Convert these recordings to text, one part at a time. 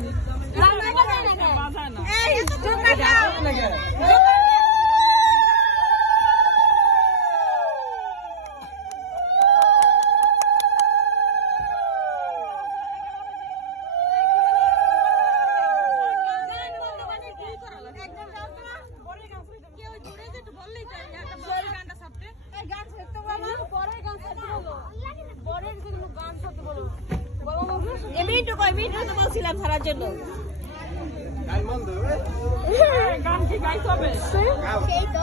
দেন বলছিলাম ছাড়ার জন্য গান কি গাইতে হবে সেই তো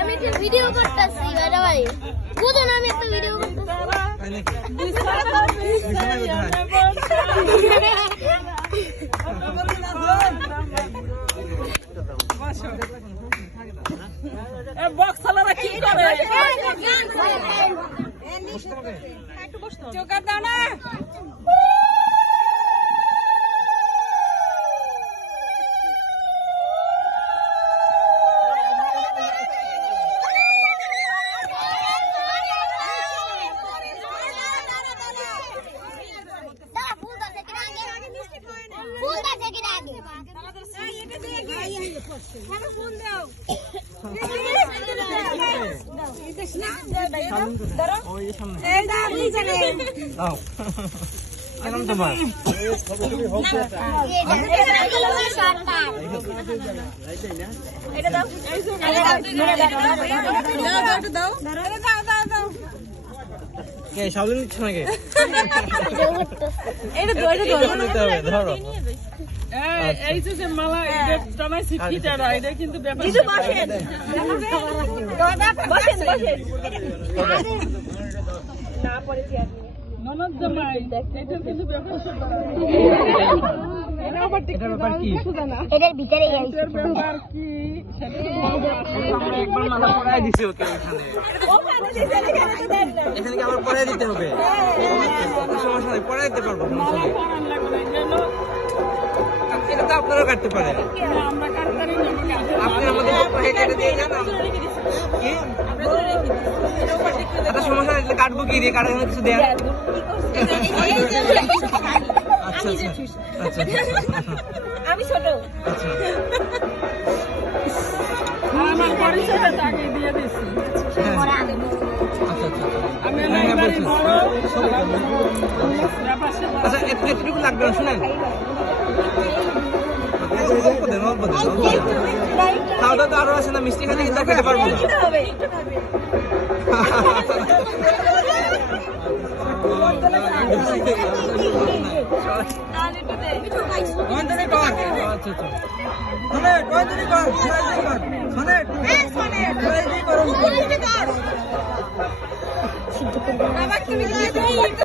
আমি একটা ভিডিও করতেছি ভাই বুঝুন আমি একটা ভিডিও বক্সালারা কি করে জোগাড় দাও না এটার ভিতরে এখানে কি আবার পরে দিতে হবে সমস্যা নেই পরে দিতে পারবো এটা তো আপনারাও কাটতে পারেন আপনি আমাদের কেটে দিয়ে যান একটা সমস্যা নেই কাটবো কি দিয়ে কাটার কিছু দেন আচ্ছা আমি ছোট আমার পরিচয়টা আগে দিয়ে দিছি আচ্ছা এতটুকু লাগবে না শুনেন খাওয়া দাওয়া তো আরো আছে না মিষ্টি খাতে কিন্তু খেতে পারবো না আচ্ছা